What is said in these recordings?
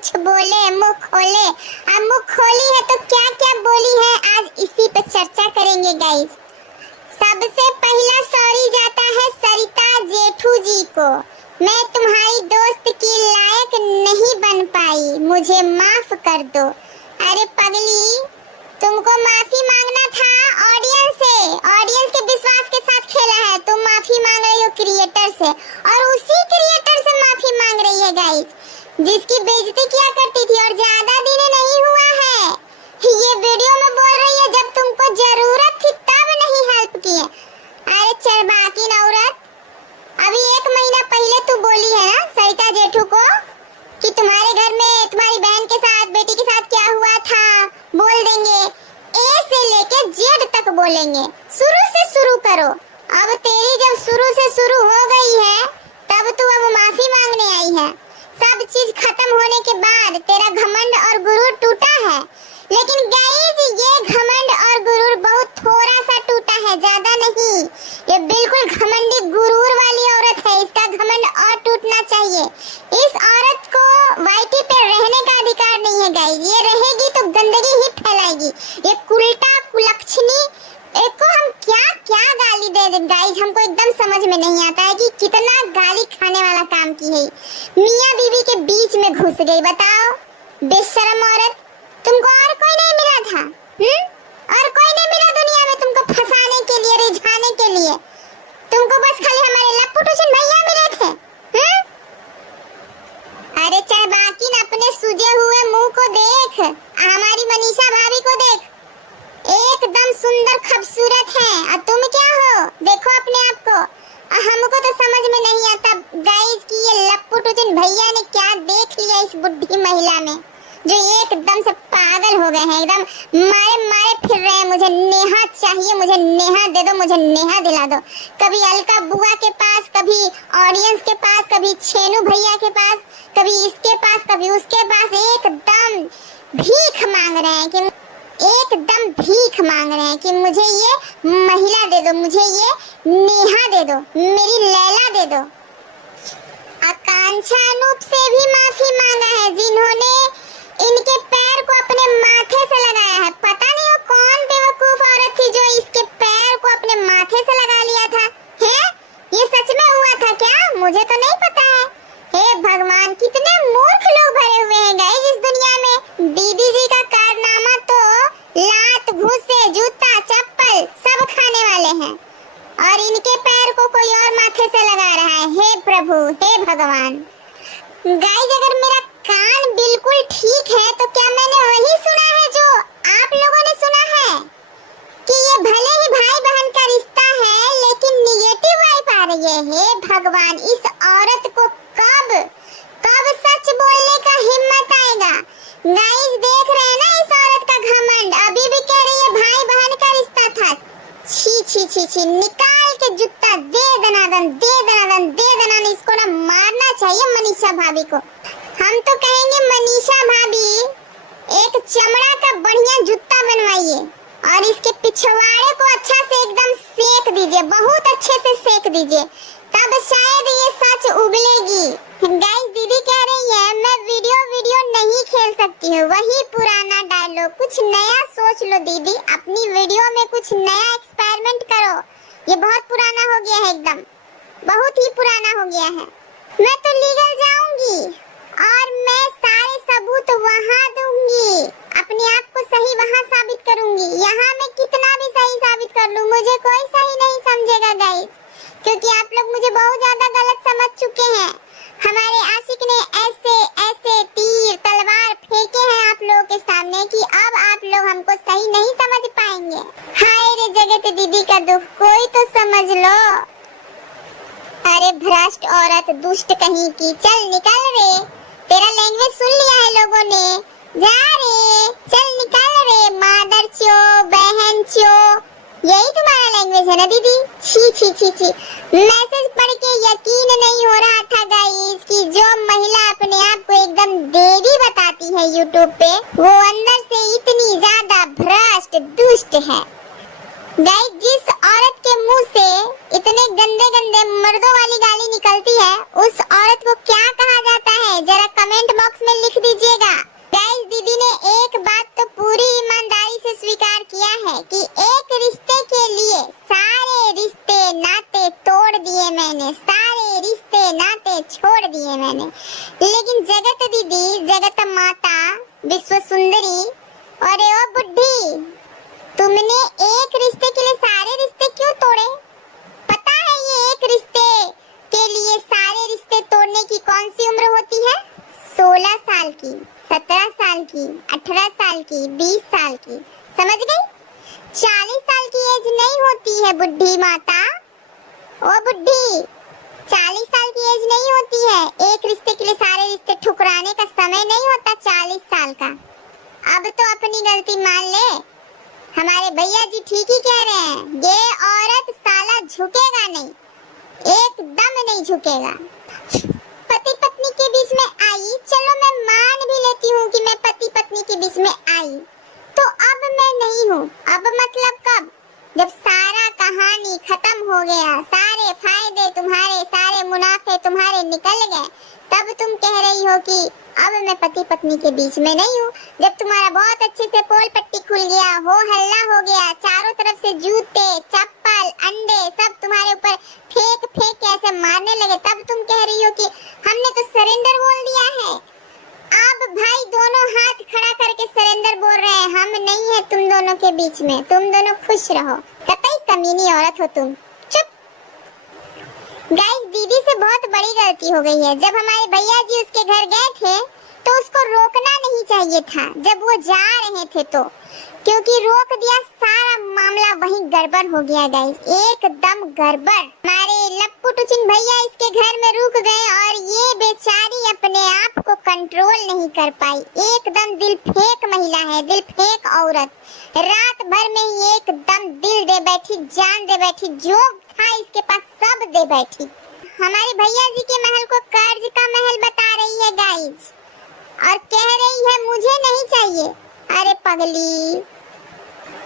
कुछ बोले मुंह खोले। अब मुंह खोली है तो क्या क्या बोली है, आज इसी पे चर्चा करेंगे गाइस। सबसे पहला सॉरी जाता है सरिता जेठू जी को। मैं तुम्हारी दोस्त की लायक नहीं बन पाई, मुझे माफ कर दो। अरे पगली, तुमको माफी मांगना था ऑडियंस से, ऑडियंस के विश्वास के साथ खेला है। तुम माफी मांग रही हो क्रिएटर से, और उसी क्रिएटर से माफी मांग रही है गाइस जिसकी बेइज्जती किया करती थी और ज्यादा दिन नहीं हुआ है ये वीडियो में बोल रही है जब तुमको जरूरत थी तब नहीं हेल्प किए। अरे चरबाकी औरत, अभी 1 महीना पहले तू बोली है ना सरिता जेठू को कि तुम्हारे घर में तुम्हारी बहन के साथ, बेटी के साथ क्या हुआ था बोल देंगे। ए से लेके जेड तक बोलेंगे, शुरू से शुरू करो। अब तेरी जब शुरू से शुरू हो गई है तब तू अब माफी मांगने आई है। सब चीज खत्म होने के बाद तेरा घमंड और गुरूर टूटा है, लेकिन गाइस ये घमंड और गुरूर बहुत थोड़ा सा टूटा है, ज्यादा नहीं। ये बिल्कुल घमंडी गुरूर वाली औरत है, इसका घमंड और टूटना चाहिए। इस औरत को वाईटी पे रहने का अधिकार नहीं है गाइस, ये रहेगी तो गंदगी ही फैलाएगी। ये कुलटा कुलक्षणी, इसको हम क्या क्या गाली दे दे गाइस, हमको एकदम समझ में नहीं आता है कि कितना गाली खाने वाला काम की है। मियां बीवी के बीच में घुस गई, बताओ बेशरम औरत। तुमको और कोई नहीं मिला था? और कोई नहीं मिला दुनिया में तुमको फंसाने के लिए, रिझाने के लिए? तुमको बस खाली हमारे लप्पू टूचन भैया मिले थे? अरे चरबाकिन, अपने सूजे हुए मुंह को देख, हमारी मनीषा भाभी को देख, एकदम सुंदर खूबसूरत है। और तुम क्या हो, देखो अपने आप को। हमको तो समझ में नहीं आता गाइस कि ये लप्पू टूचन भैया ने क्या देख लिया इस बुढ़ी महिला में जो एकदम से पागल हो गए हैं, एकदम मारे मारे फिर रहे हैं। मुझे नेहा चाहिए, मुझे नेहा दे दो, मुझे नेहा दिला दो। कभी अलका बुआ के पास, कभी ऑडियंस के पास, कभी छेनू भैया के पास, कभी इसके पास, कभी उसके पास। एकदम भीख मांग रहे हैं कि एकदम भीख मांग रहे हैं कि मुझे ये महिला दे दो, मुझे ये नेहा दे दो, मेरी लैला दे दो। आकांक्षा अनूप से भी माफी मांगा है जिन्होंने इनके पैर को अपने माथे से लगाया है। पता नहीं वो कौन बेवकूफ औरत थी जो इसके पैर को अपने माथे से लगा लिया था। हैं? ये सच में हुआ था क्या? मुझे तो नहीं पता है। हे भगवान, कितने मूर्ख लोग भरे हुए हैं गाइस इस दुनिया में। दीदी जी का कारनामा तो लात, घूसे, जूता, चप्पल सब खाने वाले हैं, और इनके पैर को कोई और माथे से लगा रहा है। हे प्रभु, हे भगवान। गाइस, अगर मेरा कान बिल्कुल ठीक है तो क्या मैंने वही सुना है जो आप लोगों ने सुना है कि ये भले ही भाई बहन का रिश्ता है लेकिन निगेटिव वाइब आ रही है। हे भगवान, इस औरत को कब सच बोलने का हिम्मत आएगा? गाइस देख रहे हैं ना इस औरत का घमंड, अभी भी कह रही है भाई बहन का रिश्ता था। छी छी छी छी, निकाल के जूता दे दनादन, दे दनादन, दे दनादन। इसको ना मारना चाहिए मनीषा भाभी को। हम तो कहेंगे मनीषा भाभी एक चमड़ा का बढ़िया जूता बनवाइए और इसके पिछवाड़े को अच्छा से एकदम सेक दीजिए, बहुत अच्छे से सेक दीजिए, तब शायद ये सच उगलेगी। गाइस दीदी कह रही है मैं वीडियो नहीं खेल सकती हूँ, वही पुराना डायलॉग, कुछ नया सोच लो दीदी, अपनी वीडियो में कुछ नया एक्सपेरिमेंट करो। ये बहुत पुराना हो गया है, एकदम बहुत ही पुराना हो गया है। मैं तो लीगल जाऊंगी और मैं सारे सबूत वहाँ दूंगी, अपने आप को सही वहाँ साबित करूंगी। यहाँ मैं कितना भी सही साबित कर लूँ मुझे कोई सही नहीं समझेगा गाइस, क्योंकि आप लोग मुझे बहुत ज्यादा गलत समझ चुके हैं। हमारे आशिक ने ऐसे ऐसे तीर तलवार फेंके हैं आप लोगों के सामने कि अब आप लोग हमको सही नहीं समझ पाएंगे। हाय रे जगत दीदी का दुख कोई तो समझ लो। अरे भ्रष्ट औरत, दुष्ट कहीं की, चल निकल रे, तेरा लैंग्वेज सुन लिया है लोगों ने, जा रे, चल निकल रे, मादर चो, बहन चो, यही तुम्हारा लैंग्वेज है ना दीदी? छी छी छी छी। मैसेज पढ़ के यकीन नहीं हो रहा था गाइस कि जो महिला अपने आप को एकदम देवी बताती है यूट्यूब पे, वो अंदर से इतनी ज्यादा भ्रष्ट दुष्ट है। गाइस जिस औरत के मुंह से इतने गंदे गंदे मर्दों वाली गाली निकलती है, उस औरत को क्या कहा जाता है? जरा कमेंट बॉक्स में लिख दीजिएगा। मैंने, सारे रिश्ते नाते छोड़ दिए मैंने। लेकिन जगत दीदी, जगत माता, विश्व सुंदरी, अरे ओ बुड्ढी, तुमने एक रिश्ते के लिए सारे रिश्ते क्यों तोड़े? पता है ये एक रिश्ते के लिए सारे रिश्ते तोड़ने की कौन सी उम्र होती है? 16 साल की, 17 साल की, 18 साल की, 20 साल की, समझ गई? 40 साल की एज नहीं होती है बुड्ढी माता। ओ बुड्ढी, 40 साल की एज नहीं होती है। एक रिश्ते के लिए सारे रिश्ते ठुकराने का समय नहीं होता 40 साल का। अब तो अपनी गलती मान ले। हमारे भैया जी ठीक ही कह रहे हैं, ये औरत साला झुकेगा नहीं, एकदम नहीं झुकेगा। पति पत्नी के बीच में आई, चलो मैं मान भी लेती हूँ कि मैं पति पत्नी के बीच में आई, तो अब मैं नहीं हूँ। अब मतलब कब? जब सारा कहानी खत्म हो गया, सारे फायदे तुम्हारे, सारे मुनाफे तुम्हारे निकल गए, तब तुम कह रही हो कि अब मैं पति पत्नी के बीच में नहीं हूँ। जब तुम्हारा बहुत अच्छे से पोल पट्टी खुल गया, हो हल्ला हो गया, चारों तरफ से जूते, चप्पल, अंडे सब तुम्हारे ऊपर फेंक फेंक के ऐसे मारने लगे, तब तुम कह रही हो कि हमने तो सरेंडर बोल दिया है। अब भाई दोनों हाथ खड़ा करके सरेंडर बोल रहे हैं, हम नहीं है तुम दोनों के बीच में, तुम दोनों खुश रहो। कतई कमीनी औरत हो तुम। चुप। गाइस, दीदी से बहुत बड़ी गलती हो गई है। जब हमारे भैया जी उसके घर गए थे तो उसको रोकना नहीं चाहिए था जब वो जा रहे थे, तो क्योंकि रोक दिया, सारा मामला वहीं गड़बड़ हो गया गाइस, एकदम गड़बड़। हमारे लप्पू टुचिन भैया इसके घर में रुक गए और ये बेचारी अपने आप को कंट्रोल नहीं कर पाई। एकदम दिल फेंक महिला है, दिल फेंक औरत। रात भर में ही एकदम दिल दे बैठी, जान दे बैठी, जो था इसके पास सब दे बैठी। हमारे भैया जी के महल को कर्ज का महल बता रही है गाइस, और कह रही है मुझे नहीं चाहिए। अरे पगली,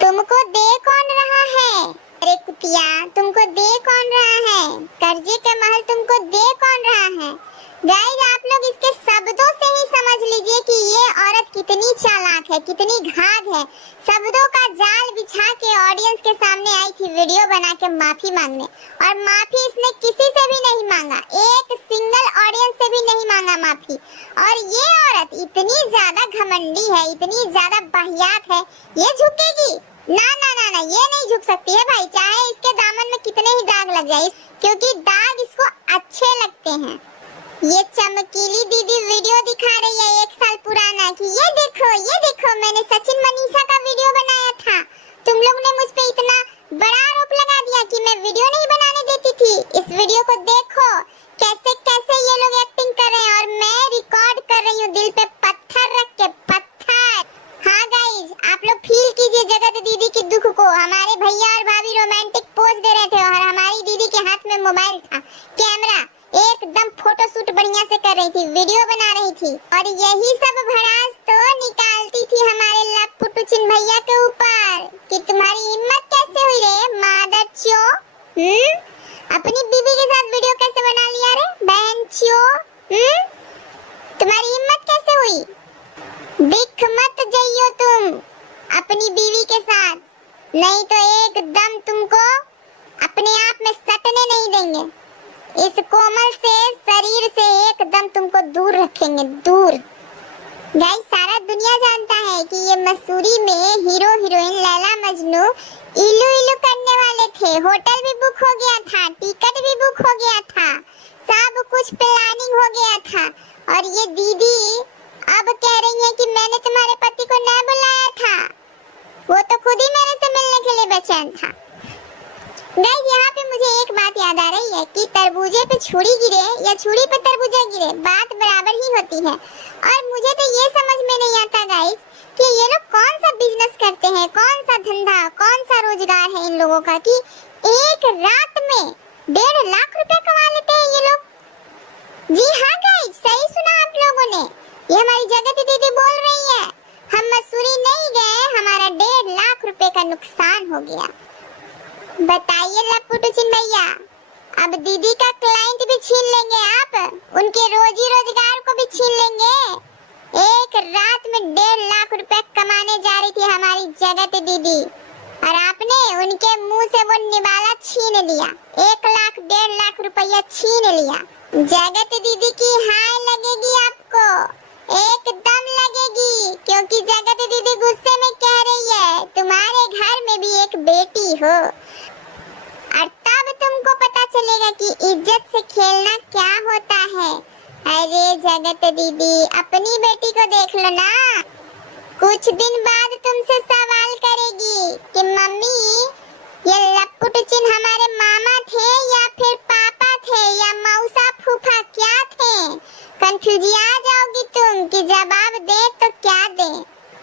तुमको दे कौन रहा है? अरे कुतिया, तुमको दे कौन रहा है? कर्जे का महल तुमको दे कौन रहा है? गाइस, आप लोग इसके शब्दों से ही समझ लीजिए कि ये औरत कितनी चालाक है, कितनी घाघ है। शब्दों का जाल बिछा के ऑडियंस के सामने आई थी वीडियो बना के माफी मांगने, और माफी इसने किसी से भी नहीं मांगा, एक सिंगल ऑडियंस से भी नहीं मांगा माफी। और ये औरत इतनी ज्यादा घमंडी है, इतनी ज्यादा बहियात है, ये झुकेगी? ना ना ना ना, ये नहीं झुक सकती है भाई, चाहे इसके दामन में कितने ही दाग लग जाए, क्योंकि दाग इसको अच्छे लगते हैं। ये चमकीली दीदी वीडियो दिखा रही है 1 साल पुराना कि ये देखो मैंने सचिन मनीषा का वीडियो बनाया था, तुम लोग ने मुझ पे इतना बड़ा आरोप लगा दिया कि मैं वीडियो नहीं बनाने देती थी। इस वीडियो को देखो कैसे कैसे ये लोग एक्टिंग कर रहे हैं, और मैं रिकॉर्ड कर रही हूँ दिल पे पत्थर रख के, पत्थर। हाँ गाइस, आप लोग फील कीजिए जगत दीदी के दुख को। हमारे भैया और भाभी रोमांटिक पोज दे रहे थे और हमारी दीदी के हाथ में मोबाइल था, कैमरा, एकदम फोटो शूट बढ़िया से कर रही थी, वीडियो बना रही थी, और यही सब भड़ास तो निकालती थी हमारे लप्पू टुचिन भैया के ऊपर कि तुम्हारी हिम्मत कैसे हुई रे मादरचो, अपनी बीवी के साथ वीडियो कैसे बना लिया रे बहनचो, तुम्हारी हिम्मत कैसे हुई? दिख मत जाइयो तुम अपनी बीवी के साथ, नहीं तो एकदम तुमको अपने आप में सटने नहीं देंगे। इस कोमल से शरीर से एकदम तुमको दूर रखेंगे, दूर। गाइस, सारा दुनिया जानता है कि ये मसूरी में हीरो हीरोइन लैला मजनू इलू इलू करने वाले थे। होटल भी बुक हो गया था, टिकट भी बुक हो गया था, सब कुछ प्लानिंग हो गया था, और ये दीदी अब कह रही है कि मैंने तुम्हारे पति को न बुलाया था, वो तो खुद ही मेरे से मिलने के लिए बेचैन था। गाइस, यहाँ पे मुझे एक बात याद आ रही है कि तरबूजे पे छुरी गिरे या छुरी पे तरबूजा गिरे, बात बराबर ही होती है। और मुझे तो ये समझ में नहीं आता गाइस कि ये लोग कौन सा बिजनेस करते हैं, कौन सा धंधा, कौन सा रोजगार है इन लोगों का कि एक रात में 1.5 लाख रुपए कमा लेते हैं ये लोग। जी हाँ गाइस, सही सुना आप लोगों ने, ये हमारी जगत दीदी बोल रही है, हम मसूरी नहीं गए, हमारा 1.5 लाख रुपए का नुकसान हो गया। बताइए लप्पू टुचिन भैया, अब दीदी का क्लाइंट भी छीन लेंगे आप, उनके रोजी रोजगार को भी छीन लेंगे। एक रात में 1.5 लाख रुपए कमाने जा रही थी हमारी जगत दीदी, और आपने उनके मुंह से वो निवाला छीन लिया। 1 लाख 1.5 लाख रुपया छीन लिया। जगत दीदी की हाय लगेगी आपको, एकदम लगेगी, क्योंकि जगत दीदी गुस्से में कह रही है तुम्हारे घर में भी एक बेटी हो, और तब तुमको पता चलेगा कि इज्जत से खेलना क्या होता है। अरे जगत दीदी अपनी बेटी को देख लो ना, कुछ दिन बाद तुमसे सवाल करेगी कि मम्मी ये लप्पू टुचिन हमारे मामा थे या फिर पापा थे या मौसा फूफा क्या थे। कंफ्यूजिया जाओगी तुम कि जवाब दे तो क्या दे।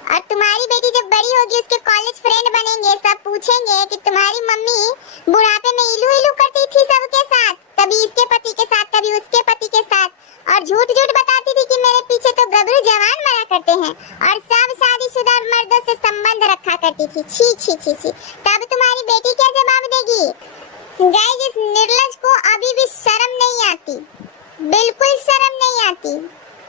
और तुम्हारी बेटी जब बड़ी होगी उसके कॉलेज फ्रेंड बनेंगे, सब पूछेंगे कि तुम्हारी मम्मी बुढ़ापे में इलू इलू करती थी सबके साथ, कभी इसके पति के साथ कभी उसके पति के साथ, और झूठ झूठ बताती थी कि मेरे पीछे तो गबरू जवान मरा करते हैं और सब शादीशुदा मर्दों से संबंध रखा करती थी। छी छी छी छी। तब तुम्हारी बेटी क्या जवाब देगी। गाइस इस निर्लज को अभी भी शर्म नहीं आती, बिल्कुल शर्म नहीं आती।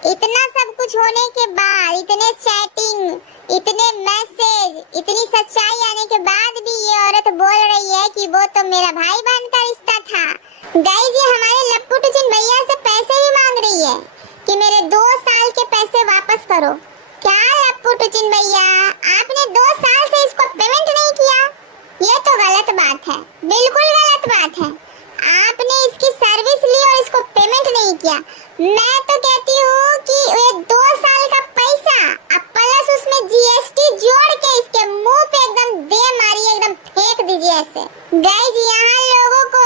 इतना सब कुछ होने के बाद, इतने चैटिंग, इतने मैसेज, इतनी सच्चाई आने के बाद भी ये औरत बोल रही है कि वो तो मेरा भाई बहन का रिश्ता था। गाइस ये हमारे लप्पू टुचिन भैया से पैसे भी मांग रही है कि मेरे 2 साल के पैसे वापस करो। क्या लप्पू टुचिन भैया आपने 2 साल से इसको पेमेंट नहीं किया? ये तो गलत बात है, बिल्कुल गलत बात है। आपने इसकी सर्विस ली और इसको पेमेंट नहीं किया। मैं तो कहती हूँ कि ये 2 साल का पैसा अब प्लस उसमें जीएसटी जोड़ के इसके मुंह पे एकदम दे मारिए, एकदम फेंक दीजिए ऐसे। गाइस यहाँ लोगों को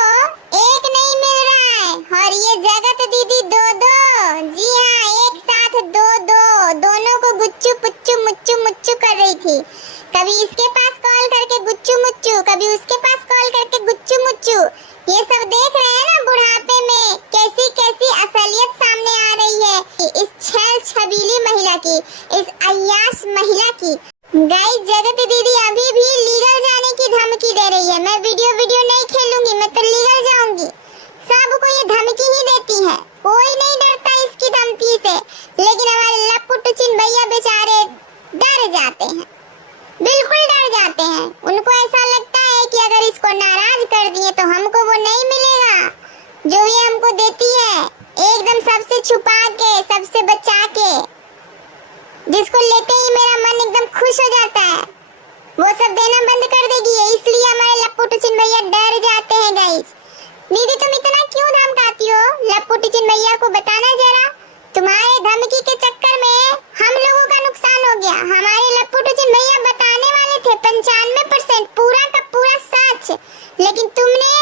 एक नहीं मिल रहा है और ये जगत दीदी 2-2, जी हाँ एक साथ 2-2, दोनों को गुच्चू पुच्चू मुच्चू मुच्चू कर रही थी। कभी इसके पास कॉल करके गुच्चू मुच्चू, कभी उसके पास कॉल करके गुच्चू मुच्चू। ये सब देख रहे हैं ना बुढ़ापे में कैसी कैसी असलियत सामने आ रही है इस छल छबीली महिला की, इस अय्याश महिला की। गाइस जगत दीदी अभी भी लीगल जाने की धमकी दे रही है। मैं वीडियो नहीं खेलूंगी, मैं तो लीगल जाऊंगी। सबको ये धमकी ही देती है, कोई नहीं डरता इसकी धमकी से, लेकिन हमारे लप्पू टुचिन भैया बेचारे डर जाते हैं, बिल्कुल डर जाते हैं। उनको ऐसा लगता है कि अगर इसको नाराज कर दिए तो हमको वो नहीं मिलेगा जो ये हमको देती है, एकदम सबसे छुपा के, सबसे बचा के, जिसको लेते ही मेरा मन एकदम खुश हो जाता है, वो सब देना बंद कर देगी। इसलिए हमारे लप्पू टुचिन भैया डर जाते हैं। गाइस दीदी तुम इतना क्यों धमकाती हो लप्पू टुचिन भैया को, बताना जरा। तुम्हारे धमकी के चक्कर में हम लोगों का नुकसान हो गया। हमारे लप्पू टुचिन भैया बताने वाले थे 95% पूरा का पूरा सच, लेकिन तुमने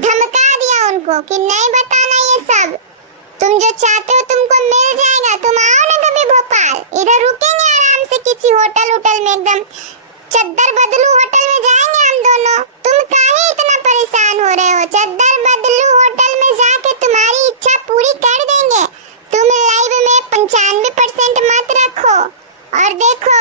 धमका दिया उनको कि नहीं बताना ये सब, तुम जो चाहते हो तुमको मिल जाएगा। तुम आओ ना कभी भोपाल, इधर रुकेंगे आराम से किसी होटल में, एकदम चद्दर बदलू होटल में जाएंगे हम दोनों। तुम काहे इतना परेशान हो रहे हो? चद्दर बदलू होटल में जाके तुम्हारी इच्छा पूरी कर देंगे। तुम लाइव में 95% मत रखो, और देखो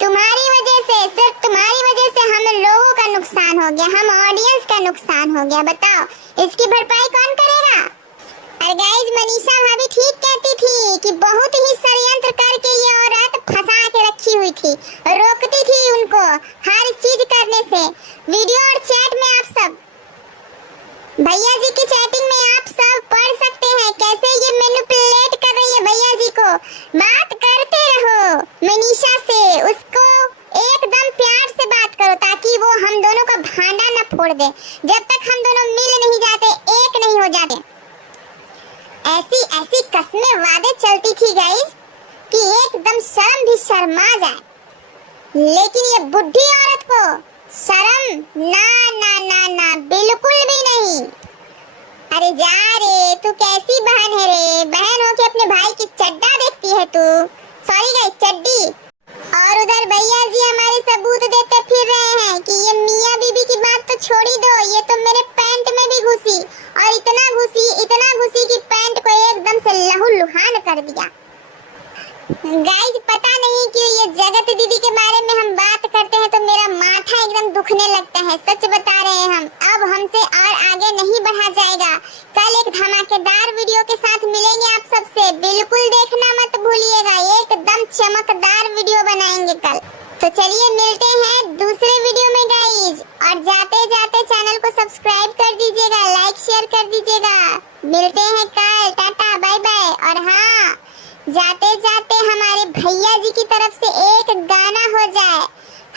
तुम्हारी वजह से, सिर्फ तुम्हारी वजह से हम लोगों का नुकसान हो गया, हम ऑडियंस का नुकसान हो गया। बताओ इसकी भरपाई कौन करेगा? और गाइस मनीषा भाभी ठीक कहती थी कि बहुत ही षड्यंत्र करके ये औरत फंसा के रखी हुई थी, रोकती थी उनको हर चीज करने से। वीडियो और चैट में आप सब भैया जी की चैटिंग में आप सब पढ़ सकते हैं कैसे ये मैनिपुलेट कर रही है भैया जी को। बात करते रहो मनीषा से, उसको एकदम प्यार से बात करो ताकि वो हम दोनों का भांडा न फोड़ दे। जब तक हम दोनों मिल नहीं जाते, एक नहीं हो जाते, ऐसी ऐसी कस्में वादे चलती थी गाइस कि एकदम शर्म भी शर्मा जाए, लेकिन ये बुढ़ी औरत को शर्म ना ना ना ना बिल्कुल भी नहीं। अरे जा रे, तू कैसी बहन है रे? बहन हो के अपने भाई की चड्डा देखती है तू, सॉरी गाइस चड्डी। और उधर भैया जी हमारे सबूत देते फिर रहे हैं कि ये मियां बीबी की बात तो छोड़ ही दो, ये तो मेरे पैंट में भी घुसी, और इतना घुसी कि पैंट को एकदम से लहूलुहान कर दिया। गाइस पता नहीं क्यों ये जगत दीदी के बारे में हम बात करते हैं तो मेरा माथा एकदम दुखने लगता है। सच बता रहे हैं हम, अब हमसे और आगे नहीं बढ़ा जाएगा। कल एक धमाकेदार वीडियो के साथ मिलेंगे आप सबसे, बिल्कुल देखना मत भूलिएगा, एकदम चमकदार वीडियो बनाएंगे कल। तो चलिए मिलते हैं दूसरे वीडियो में गाइस। मिलते हैं कल, टाटा बाय बाय। और हाँ, जाते जाते हमारे भैया जी की तरफ से एक गाना हो जाए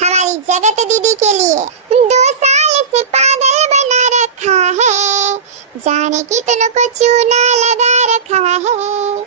हमारी जगत दीदी के लिए। 2 साल से पागल बना रखा है, जाने कितनों को चूना लगा रखा है।